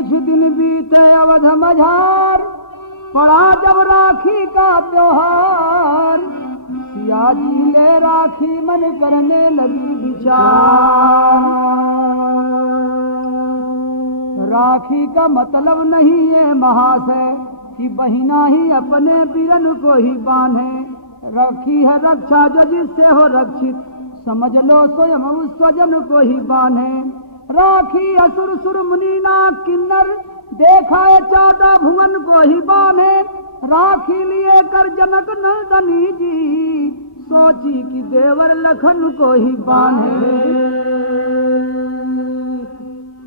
कुछ दिन बीते अवध मझार, पड़ा जब राखी का त्योहार, सिया जी ले राखी मन करने लगी विचार। राखी का मतलब नहीं है महाशय कि बहिना ही अपने बीरन को ही बांधे, राखी है रक्षा जो जिससे हो रक्षित, समझ लो स्वयं उस स्वजन को ही बांधे। राखी असुर सुर मुनि नाग किन्नर, देखा है 14 भुवन को ही बांधे। राखी लिए कर जनक नंदनी जी, सोची कि देवर लखन को ही बांधे।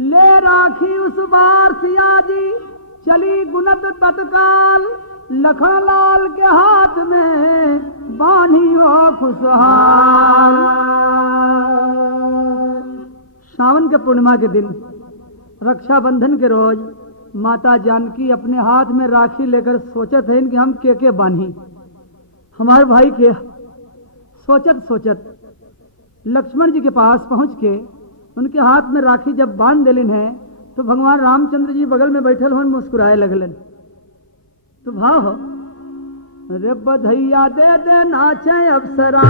ले राखी उस बार सिया जी, चली गुनत तत्काल, लखन लाल के हाथ में बांधी हो खुशहाल। सावन के पूर्णिमा के दिन, रक्षाबंधन के रोज, माता जानकी अपने हाथ में राखी लेकर सोचत है कि हम के बांधी हमारे भाई के। सोचत सोचत लक्ष्मण जी के पास पहुंच के उनके हाथ में राखी जब बांध दिलिन है, तो भगवान रामचंद्र जी बगल में बैठल हो मुस्कुराए लगलन। तो भाव हो, रे बधैया दे दे नाचे अप्सरा,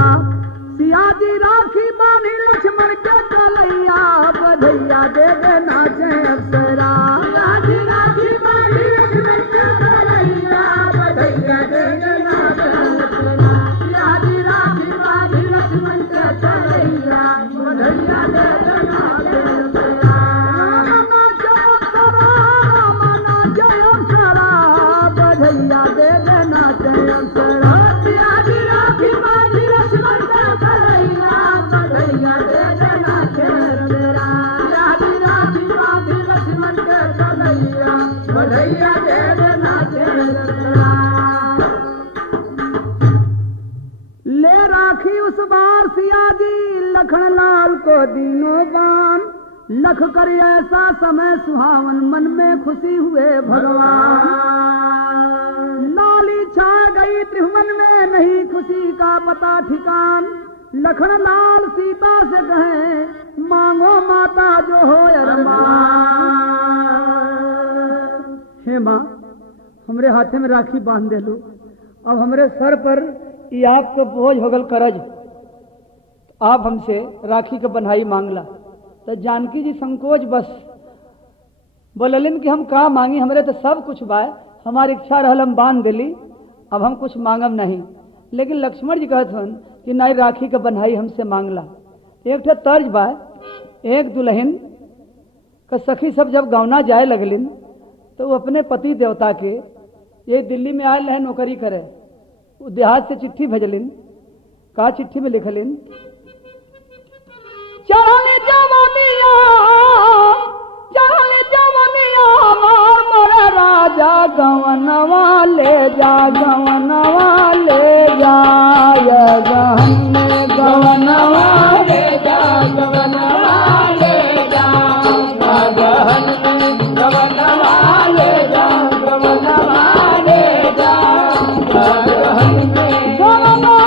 सिया जी राखी बांधी लक्ष्मण के कलैया। बधैया दे दे नाचे अप्सरा, सिया जी राखी बांधी लक्ष्मण के कलैया। बधैया दे दे नाचे अप्सरा, सिया जी राखी बांधी लक्ष्मण के कलैया। बधैया दे दे नाचे अप्सरा, राम नाचे अप्सरा, राम नाचे अप्सरा। बधैया दे दे नाचे अप्सरा, सिया जी राखी बांधी लक्ष्मण के कलैया। बधैया दे दे नाचे अप्सरा, सिया जी राखी बांधी लक्ष्मण के कलैया। बधैया दे दे नाचे अप्सरा। ले राखी उस बार सिया जी, लखन लाल को दीनों बान। लख कर ऐसा समय सुहावन, मन में खुशी हुए भगवान। लाली छा गई त्रिभुवन में, नहीं खुशी का पता ठिकान। लखन लाल सीता से कहे, मांगो माता जो हो अरमान। हे माँ, हमरे हाथे में राखी बांध दे लो, अब हमरे सर पर ये आपको बोझ हो गल करज, आप हमसे राखी के बन्हाई मांगला। तो जानकी जी संकोच बस बोललिन कि हम का मांगी, हमरे तो सब कुछ बा, हमारी इच्छा रहल हम बांध दिली, अब हम कुछ मांगम नहीं। लेकिन लक्ष्मण जी कहत हन कि नहीं, राखी के बन्हाई हमसे मांगला। एक ठे तर्ज बा, एक दुल्हन का सखी सब जब गौना जाए लगलिन, तो वो अपने पति देवता के ये दिल्ली में आए रहे नौकरी करे, वो देहात से चिट्ठी भेजलिन। का चिट्ठी में लिखलिन, चढ़ले जवनिया, चढ़ले जवनिया, मार मोरे राजा गवनवा ले जा, गवनवा ले जा। ये गहन में गवनवा ले जा, गवनवा ले जा। गहन में गवनवा ले जा, गवनवा ले जा। गहन में गवनवा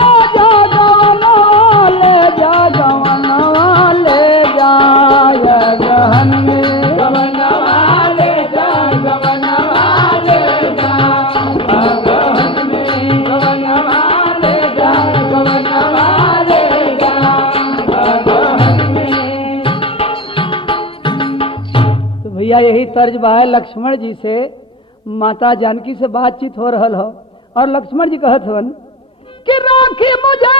ले जा, गवनवा ले जा, गवनवा ले जा। ये गहन में गवनवा ले जा, गवनवा ले जा। गहन में गवनवा ले जा, गवनवा ले जा। गहन में। तो भैया यही तर्ज बा है लक्ष्मण जी से माता जानकी से बातचीत हो रहल हो, और लक्ष्मण जी कहत हवन कि राखी मुझे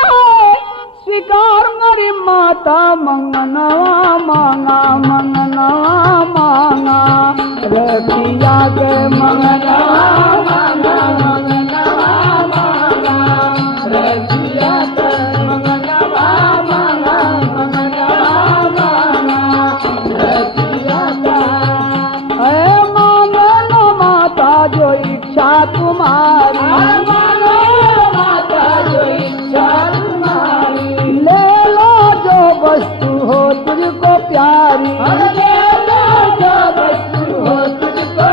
स्वीकार मेरी माता, मंगनवा मांगा, मंगनवा मांगा। रखिया के मंगनवा मांगा, मंगनवा मांगा। रखिया के मंगनवा मांगा, मंगनवा मांगा। रखिया का मांगे लो माता जो इच्छा तुम्हारी, माता जो इच्छा तुम्हारी। ले लो जो वस्तु हो तुझको प्यारी, ले लो जो वस्तु हो तुझको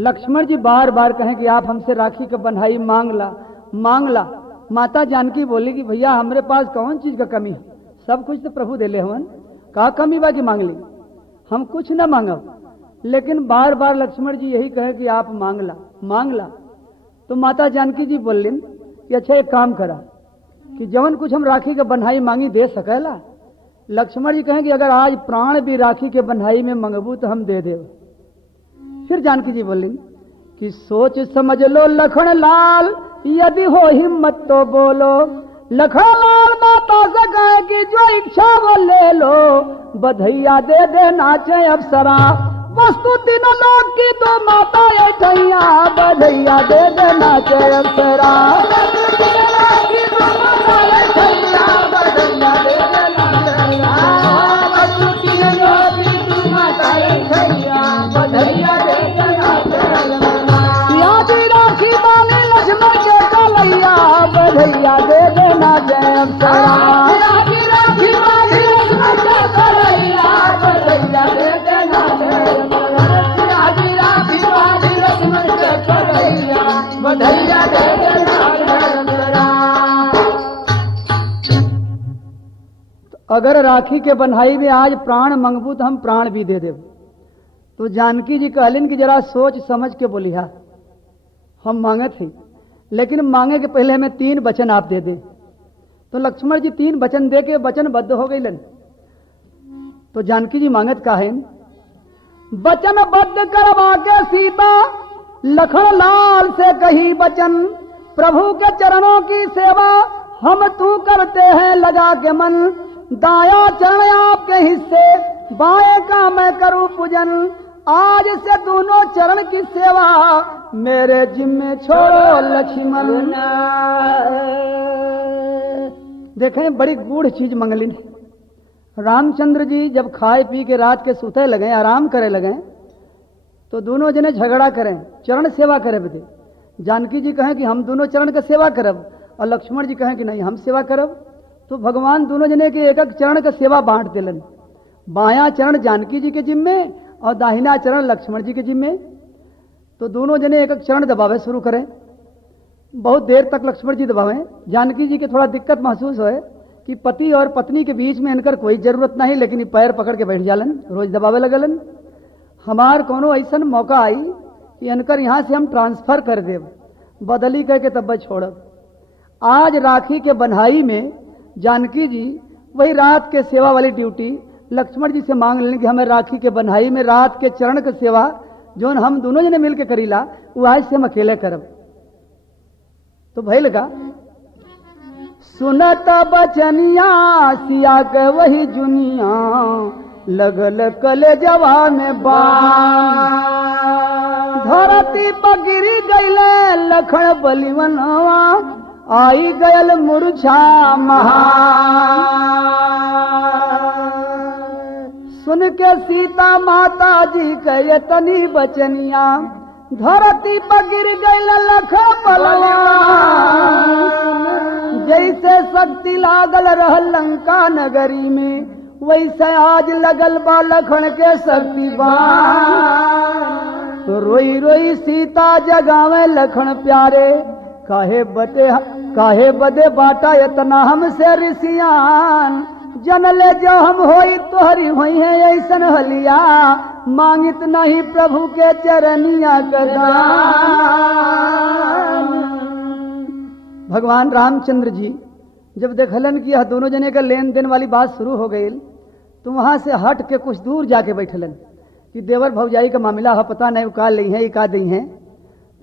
लक्ष्मण जी बार बार कहें कि आप हमसे राखी का बंधाई मांग ला। माता जानकी बोली कि भैया हमरे पास कौन चीज का कमी है, सब कुछ तो प्रभु देले हवन, का कमी बा कि मांग ली, हम कुछ ना मांगब। लेकिन बार बार लक्ष्मण जी यही कहे कि आप मांग ला। तो माता जानकी जी बोलिन कि अच्छा एक काम करा कि जवन कुछ हम राखी के बंधाई मांगी दे सकेला। लक्ष्मण जी कहें कि अगर आज प्राण भी राखी के बंधाई में मंगबू तो हम दे देव। फिर जानकी जी बोली कि सोच समझ लो लखन लाल, यदि हो हिम्मत तो बोलो। लखन लाल माता से कहे कि जो इच्छा वो ले लो, बधैया दे दे नाचे अप्सरा, वस्तु तीनों लोग की तो माता ऐठैया, बधैया दे दे नाचे अप्सरा। बधैया दे देना जय अगर राखी के बंधाई में आज प्राण मंगबू तो हम प्राण भी दे देव। तो जानकी जी कहलिन कि जरा सोच समझ के बोलिहा, हम मांगे थे लेकिन मांगे के पहले हमें 3 वचन आप दे दे। तो लक्ष्मण जी 3 वचन दे के वचनबद्ध हो गई। तो जानकी जी मांगत का है, वचनबद्ध करवा के सीता लखन लाल से कही वचन, प्रभु के चरणों की सेवा हम तू करते हैं लगा के मन। दाया चरण आपके हिस्से, बाएं का मैं करूं पूजन, आज से दोनों चरण की सेवा मेरे जिम्मे छोड़ो लक्ष्मण। देखें बड़ी गूढ़ चीज मंगलिन। रामचंद्र जी जब खाए पी के रात के सुते लगे, आराम करे लगे, तो दोनों जने झगड़ा करें, चरण सेवा करे बदे। जानकी जी कहें कि हम दोनों चरण का सेवा करब, और लक्ष्मण जी कहें कि नहीं हम सेवा करब। तो भगवान दोनों जने के एक एक चरण का सेवा बांट दिलन। बायां चरण जानकी जी के जिम्मे और दाहिना चरण लक्ष्मण जी के जिम्मे। तो दोनों जने एक एक चरण दबावे शुरू करें। बहुत देर तक लक्ष्मण जी दबावें। जानकी जी के थोड़ा दिक्कत महसूस होए कि पति और पत्नी के बीच में इनकर कोई जरूरत नहीं, लेकिन पैर पकड़ के बैठ जालन, रोज दबावे लगलन। हमार कोनो ऐसा मौका आई कि इनकर यहाँ से हम ट्रांसफर कर देव, बदली करके तब छोड़ब। आज राखी के बंधाई में जानकी जी वही रात के सेवा वाली ड्यूटी लक्ष्मण जी से मांग लेने कि हमें राखी के बंधाई में रात के चरण का सेवा जो हम दोनों जने मिलके करीला वो आज से हम अकेले करब। तो भई लगा सुनत बचनिया सिया के वही जुनिया, लगल कलेजवा में बाण, धरती पर गिरी गईले लखन बलिवनवा, आई गयल मूर्छा महान। सुन के सीता माता जी के तनी बचनिया, धरती पर गिर गई लखन बलवान, जैसे शक्ति लागल रह लंका नगरी में, वैसे आज लगल बा लखन के शक्तिवान। रोई रोई सीता जगावे लखन प्यारे, काहे बदे बाटा इतना हमसे ऋषियान, जनले जो हम होई तोहरी होई है ऐसन हलिया, मांगित नहीं प्रभु के चरनिया कदान। भगवान रामचंद्र जी जब देखलन कि यह दोनों जने का लेन देन वाली बात शुरू हो गई, तो वहां से हट के कुछ दूर जाके बैठलन कि देवर भौजाई का मामला है, पता नहीं का ली है का दी है,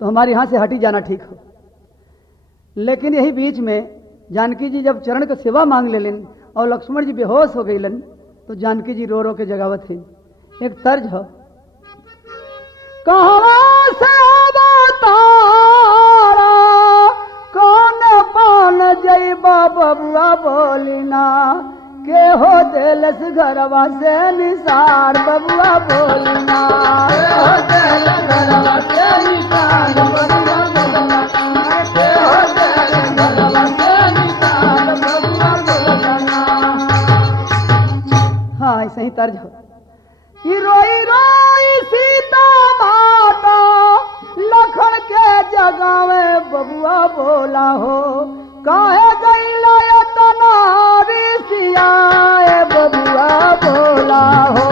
तो हमारे यहाँ से हटी जाना ठीक हो। लेकिन यही बीच में जानकी जी जब चरण का सेवा मांग लेलन और लक्ष्मण जी बेहोश हो गईलन, तो जानकी जी रो रो के जगावत है। एक तर्ज है, कहाँ से अवतारा कौन पान जइबा बबुआ बोलिना, के हो देलस घरवा से निसार बबुआ बोलिना, के हो देलस घरवा से निसार बबुआ बोलिना, के हो देलस घरवा से निसार बबुआ बोलिना। हाँ ऐसे ही तर्ज हो कि रोई रोई सीता माता लखन के जगावे बबुआ बोला हो, काहे गईला इतना ऋषियाए बबुआ बोला हो,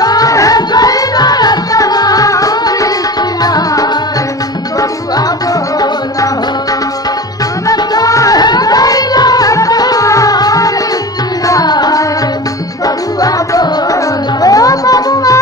काहे गईला इतना ऋषियाए बबुआ बोला हो, काहे गईला इतना ऋषियाए बबुआ बोला हो, बबुआ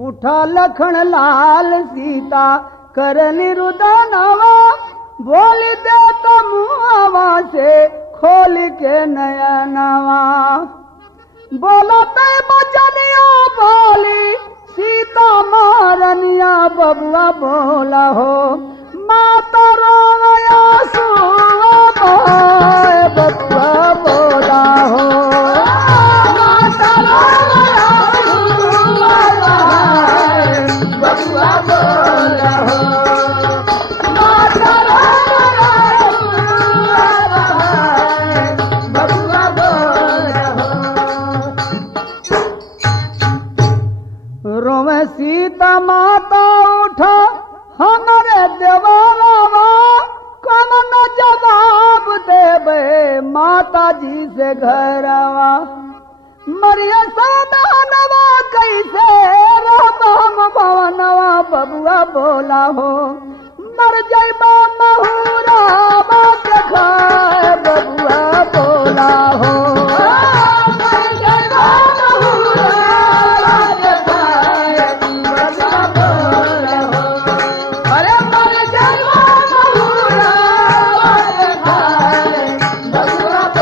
उठा लखन लाल सीता करली रुदनवा, बोली दे तो मुआवा से खोल के नयनवा, बोला ते बचनिया बोली सीता मारनिया बबुआ बोला हो, माता रोया सुआ बबुआ बोला हो, माता रोया बबुआ बोला हो, माता बबुआ बोला हो। रोवे सीता माता उठा हमारे देवावा, कौन न जवाब देवे माता जी से घरवा, मरिया सदानवा कैसे राम भवनवा बबुआ बोला हो, मर जइबा महुरा बात खाए बबुआ बोला हो, मर जइबा महुरा बात खाए बबुआ बोला हो, अरे मर जइबा महुरा बात खाए बबुआ बोला हो,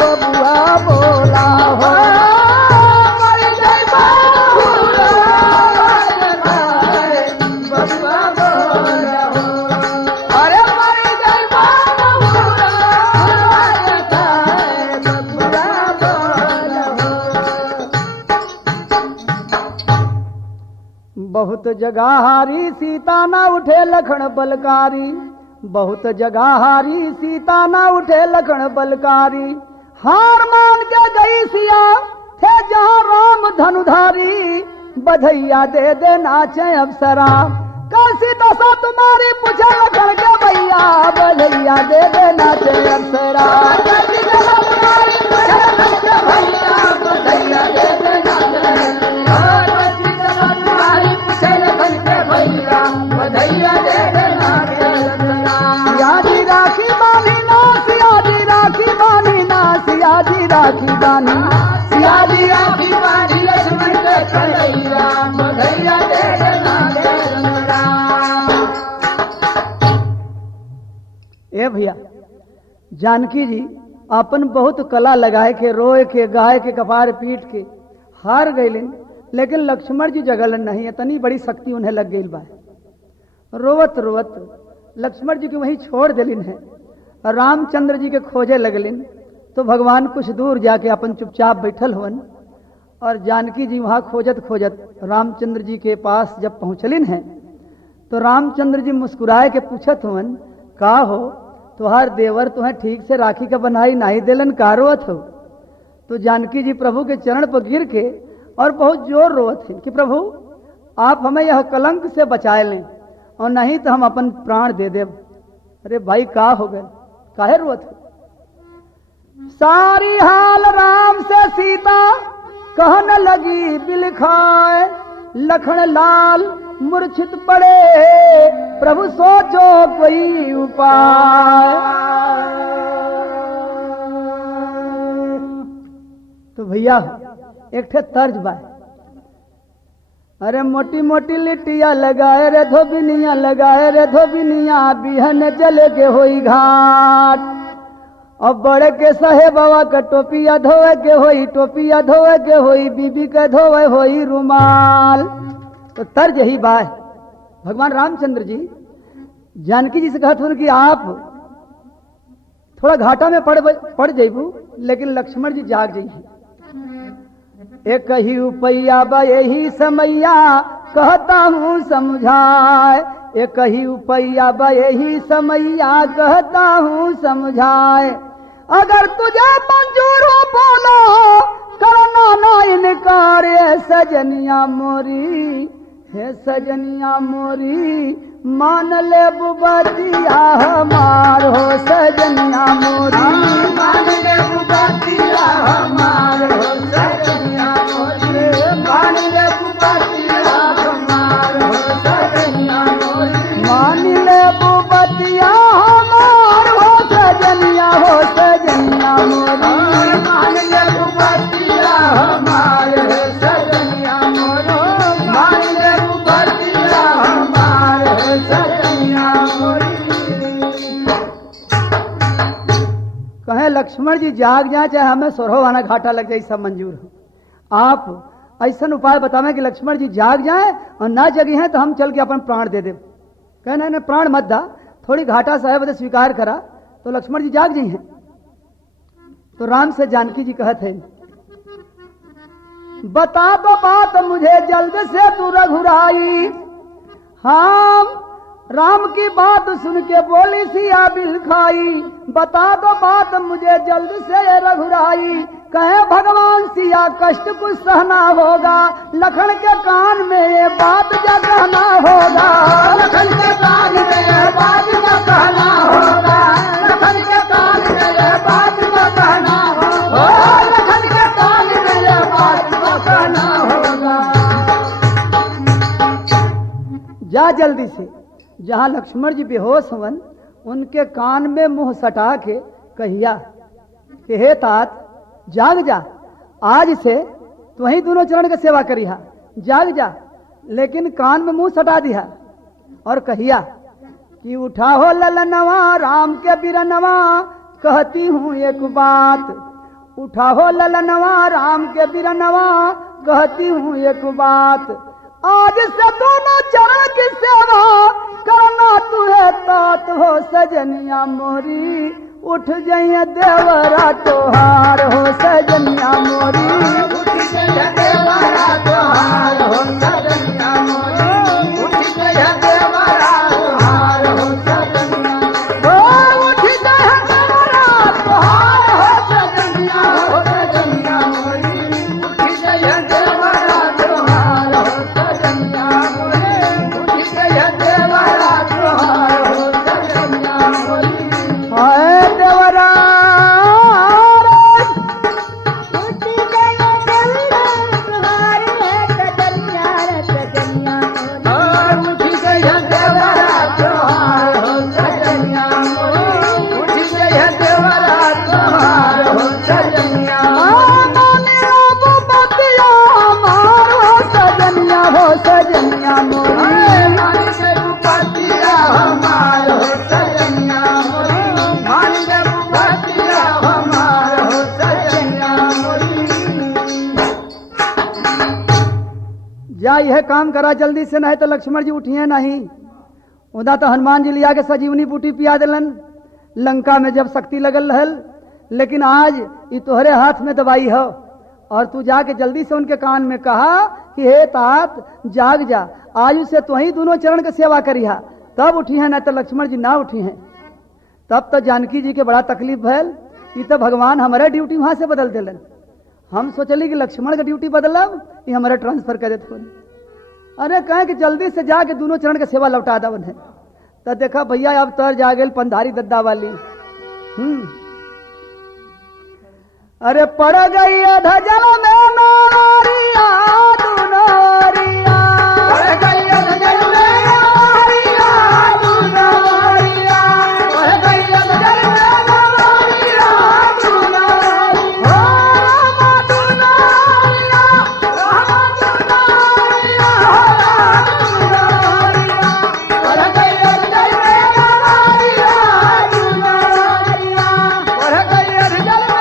बबुआ बोला हो, मर जइबा महुरा बात खाए बबुआ बोला हो, अरे मर जइबा महुरा बात खाए बबुआ बोला हो। बहुत जगह हारी सीता ना उठे लखन बलकारी, बहुत जगह हारी सीता ना उठे लखन बलकारी, हार मान के गई सिया थे जहाँ राम धनुधारी, बधैया दे दे नाचे अप्सरा, कैसी दशा तुम्हारी पूछे लखन के भैया, बधैया दे दे नाचे अप्सरा, कैसी दशा तुम्हारी पूछे लखन के भैया, बधैया दे दे नाचे अप्सरा, कैसी दशा तुम्हारी पूछे लखन के भैया, बधैया दे दे नाचे अप्सरा। सियाजी राखी बानी ना, सियाजी राखी बानी ना, सियाजी राखी बानी, सियाजी राखी बानी लक्ष्मण के कन्हैया, बधैया दे दे नाचे अप्सरा। ए भैया जानकी जी अपन बहुत कला लगाए के रोए के गाय के कपार पीट के हार गईलिन, लेकिन लक्ष्मण जी जगलन नहीं, इतनी बड़ी शक्ति उन्हें लग गई बा। रोवत रोवत लक्ष्मण जी के वहीं छोड़ दिलिन है, रामचंद्र जी के खोजे लगलिन। तो भगवान कुछ दूर जाके अपन चुपचाप बैठल हुवन और जानकी जी वहां खोजत खोजत रामचंद्र जी के पास जब पहुंचलिन है तो रामचंद्र जी मुस्कुराए के पूछत हुवन, का हो तुहार देवर तुम्हें ठीक से राखी का बनाई नहीं देलन, का रोवत हो? तो जानकी जी प्रभु के चरण पर गिर के और बहुत जोर रोवत है कि प्रभु आप हमें यह कलंक से बचाए लें और नहीं तो हम अपन प्राण दे देव। अरे भाई का हो गए, काहे रोवत हो? सारी हाल राम से सीता कहन लगी बिलखाए, लखन लाल मूर्छित पड़े प्रभु सोचो कोई उपाय। तो भैया एक ठे तर्ज बा, अरे मोटी मोटी लिटिया लगाए रे धोबिनिया, लगाए रे धोबिनिया, बिहन चले के होई घाट। अब बड़े के साहेबवा का टोपिया धोवे के होई, टोपिया धोवे के होई, बीबी के धोवे होई रुमाल। तो तर्ज यही बात। भगवान रामचंद्र जी जानकी जी से कहते हैं कि आप थोड़ा घाटा में पड़ जाइबू, लेकिन लक्ष्मण जी जाग जाइए। एक ही उपैया बा यही समैया, कहता हूँ समझाए। एक ही उपैया बा यही समैया, कहता हूँ समझाए। अगर तुझे मंजूर हो बोलो, करना ना इनकार। सजनिया मोरी है सजनिया मोरी, मान ले बुबतिया हमार हो। सजनिया मोरी मान ले बुबतिया हमार हो। सजनिया मोरी मान ले बुबतिया हमार हो। सजनिया मोरी मान ले बुबतिया हमार हो। सजनिया हो सजनिया मोरी मान ले बुबतिया हमार हो। सजनिया मोरी मान ले बुबतिया हमार हो। सजनिया मोरी। कहे लक्ष्मण जी जाग जाए, चाहे हमें सोरहो आना घाटा लग जाए, सब मंजूर हो। आप ऐसा उपाय बतावें कि लक्ष्मण जी जाग जाए और ना जगी हैं तो हम चल के अपन प्राण दे दे। कहना नहीं प्राण मत दा, थोड़ी घाटा साहेब तो स्वीकार करा। तो लक्ष्मण जी जाग जी हैं। तो राम से जानकी जी कहते हैं, बता दो बात मुझे जल्द से तू रघुराई। हम राम की बात सुन के बोली सिया बिल खाई। बता दो बात मुझे जल्द से रघुराई। कहे भगवान सिया कष्ट कुछ सहना होगा, लखन के कान में ये बात जगना होगा। लखन के कान में ये बात जगना होगा। लखन के कान में ये बात जगना होगा। लखन के कान में ये बात जगना होगा। जा जल्दी से। जहां लक्ष्मण जी बेहोश हवन उनके कान में मुंह सटा के कहिया कि हे तात जाग जा, आज से तो वही दोनों चरण के सेवा करिहा, जाग जा। लेकिन कान में मुंह सटा दिया और कहिया कि उठा हो ललनवा राम के बिरनवा, कहती हूँ एक बात। उठा हो ललनवा राम के बिरनवा, कहती हूँ एक बात। आज से दोनों चरण की सेवा करना तुहे तात हो। सजनिया मोरी उठ जाइए देवरा तोहार हो। सजनिया मोरी उठ जाइए देवरा तोहार हो। सजनिया मोरी उठ जाइए देवरा तोहार हो। सजनिया उठ जाइए देवरा तोहार हो। सजनिया हो सजनिया मोरी उठ जाइए देवरा तोहार हो। सजनिया मोरी उठ जाइए देवरा तोहार हो। सजनिया मोरी हाय देवरा जा यह काम करा जल्दी से, नहीं तो लक्ष्मण जी उठिए नहीं। उदा तो हनुमान जी लिया के सजीवनी बूटी पिया दिलन लंका में जब शक्ति लगल रहल, लेकिन आज ये तोहरे हाथ में दवाई हो, और तू जाके जल्दी से उनके कान में कहा कि हे तात जाग जा, आयु से तो ही दोनों चरण की सेवा करिहा, तब उठी है, नहीं तो लक्ष्मण जी ना उठी हैं। तब तो जानकी जी के बड़ा तकलीफ भैल, ये तो भगवान हमारे ड्यूटी वहां से बदल दिलन। हम सोचली कि लक्ष्मण का ड्यूटी बदलब, ये हमारा ट्रांसफर कर देते। अरे कहें कि जल्दी से जाके दोनों चरण के सेवा लौटा दवन है। तो देखा भैया अब तर जा गई पंधारी दद्दा वाली। अरे पड़ गई धजल में नारिया दुनारिया, पड़ गई धजल में नारिया दुनारिया, पड़ गई धजल में नारिया दुनारिया, राम दुनारिया, राम दुनारिया, दुनारिया, पड़ गई धजल में नारिया दुनारिया, पड़ गई धजल में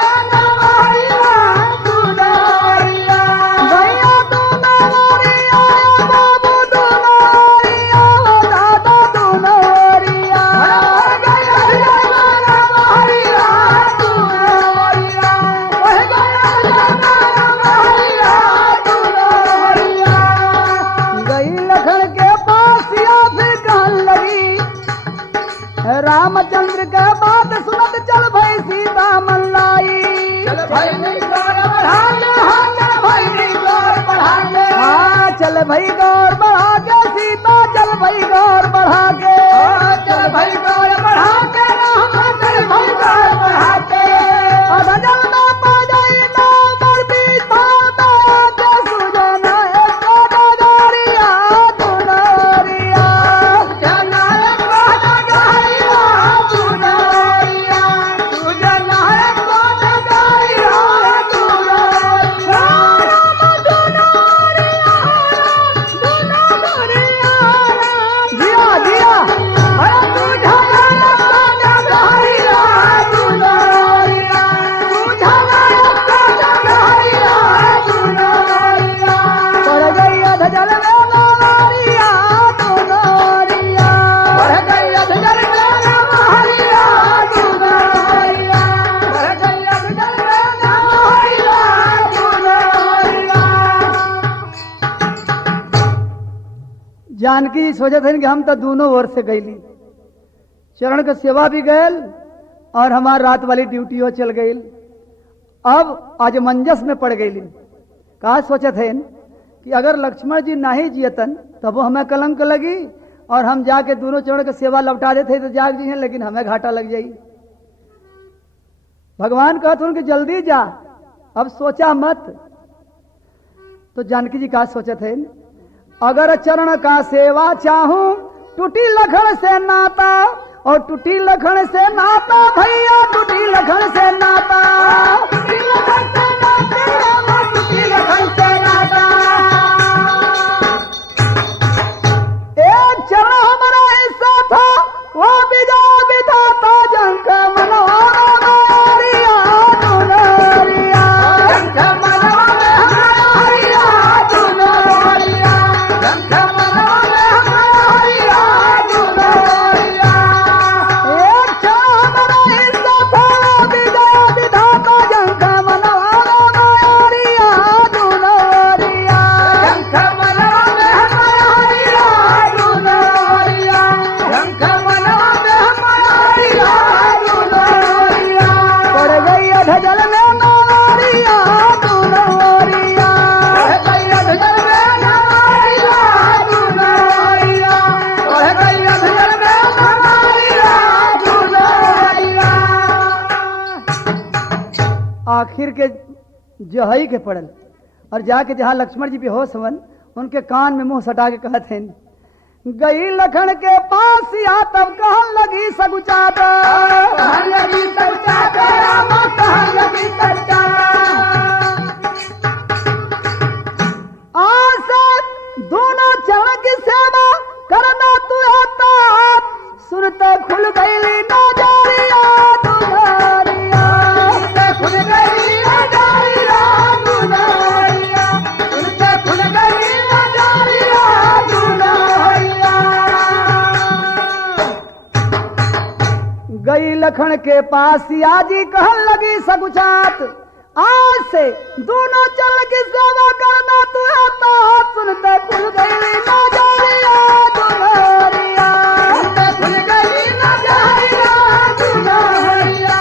रामचंद्र का बात सुनत चल भाई सीता मन लाई, चल भाई गौर बढ़ा के, चल भाई गौर बढ़ा के, हाँ चल भाई गौर बढ़ा के सीता, चल भाई गौर बढ़ा के, चल भाई गौर बढ़ा के, राम चल भाई गौर बढ़ा के, अधजल में पड़ गई नामर बीता के सुजना एक डगरिया दुनारिया, जनायक डगरिया दुनारिया, सुजना एक डगरिया दुनारिया, राम दुनारिया, दुनारिया, जिया जिया अरे सुजना एक डगरिया दुनारिया, सुजना एक डगरिया दुनारिया, पड़ गई अधजल में नारिया दुनारिया, पड़ गई अधजल में नारिया दुनारिया, पड़ गई अधजल में नारिया दुनारिया। जानकी जी सोचत हन कि हम तो दोनों ओर से गईली, चरण के सेवा भी गयल और हमार रात वाली ड्यूटी हो चल गई। अब आज मंजस में पड़ गई। कहा सोचत है कि अगर लक्ष्मण जी नहीं जियतन तब वो हमें कलंक लगी, और हम जाके दोनों चरण के सेवा लौटा देते तो जाग जी हैं, लेकिन हमें घाटा लग जाई। भगवान कहते हैं कि जल्दी जा, अब सोचा मत। तो जानकी जी कहा सोचत है, अगर चरण का सेवा चाहूं टूटी लखन से नाता, और टूटी लखन से नाता भैया, टूटी लखन से नाता, टूटी लखन से नाता, टूटी लखन से नाता, एक चरण हमारा हिस्सा था वो विदा विधाता, जंग मनोरिया दुनारिया, जंग मनोरिया दुनारिया, जंग मनोरिया दुनारिया, एक चरण हमारा हिस्सा था वो विदा विधाता, जंग मनोरिया दुनारिया, जंग मनोरिया दुनारिया, जंग मनोरिया दुनारिया, पड़ गई अधजल में नारिया दुनारिया, पड़ गई अधजल में नारिया दुनारिया, पड़ गई अधजल में नारिया दुनारिया। आखिर के जहई के पड़ल, और जाके जहाँ लक्ष्मण जी बेहोश हवन उनके कान में मुंह सटा के कहते हैं, गई लखन के पास या तब कहन लगी सगुचाता, कहन लगी सगुचाता, राम कहन लगी सगुचाता, आसे दोनों चरण की सेवा करना तू आता, सुनते खुल गई नजरिया दुनारिया, सुनते खुल गई नजरिया दुनारिया, सुनते खुल गई नजरिया लखन के पास सियाजी कहन लगी सगुचात, आज से दोनों चल की सेवा करना तू आता सुनते खुल गई नजरिया दुल्हनिया, खुल गई नजरिया दुल्हनिया,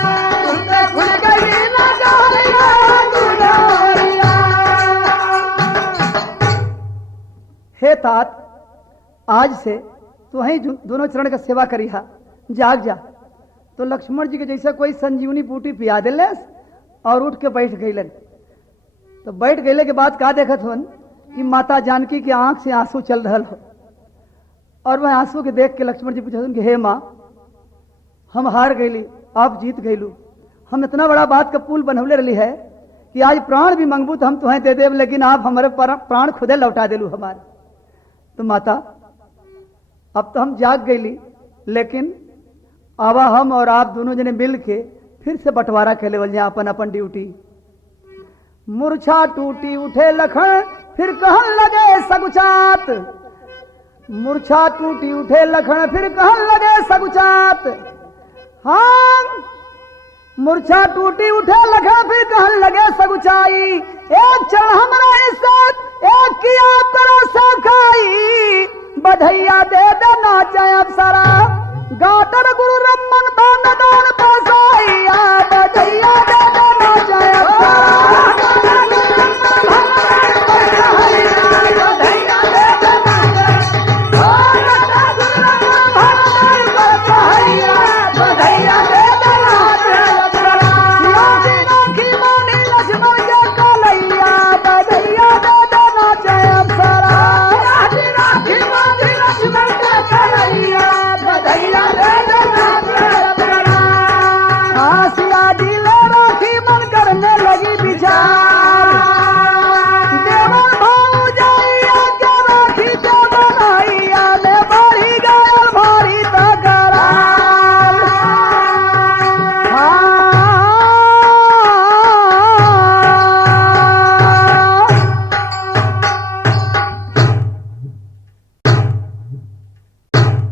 खुल गई नजरिया दुल्हनिया। हे तात, आज से तू ही दोनों चरण का सेवा करिहा, जाग जा। तो लक्ष्मण जी के जैसे कोई संजीवनी बूटी पिया दिले और उठ के बैठ गईलन। तो बैठ गईले के बाद का देखत हन कि माता जानकी की आंख से आंसू चल रहा हो, और वह आंसू के देख के लक्ष्मण जी पूछन कि हे माँ, हम हार गईली, आप जीत गईलू। हम इतना बड़ा बात का पुल बनवले रही है कि आज प्राण भी मंगबू तो हम तुम्हें दे देव, लेकिन आप हमारे प्राण खुदे लौटा देलू हमारे। तो माता, अब तो हम जाग गईली, लेकिन आवा हम और आप दोनों जने मिल के फिर से बंटवारा के लेवल जाए अपन अपन ड्यूटी। मूर्छा टूटी उठे लखन फिर कहन लगे सगुचात, मूर्छा टूटी उठे लखन फिर कहन लगे सगुचात। हाँ, मूर्छा टूटी उठे लखन फिर कहन लगे सगुचाई, एक क्षण हमारा इज्जत एक की आप करो सखाई, बधैया दे देना चाहे अप्सरा, गाटर गुरु रमन बांधन बसाइया, बधैया दे देना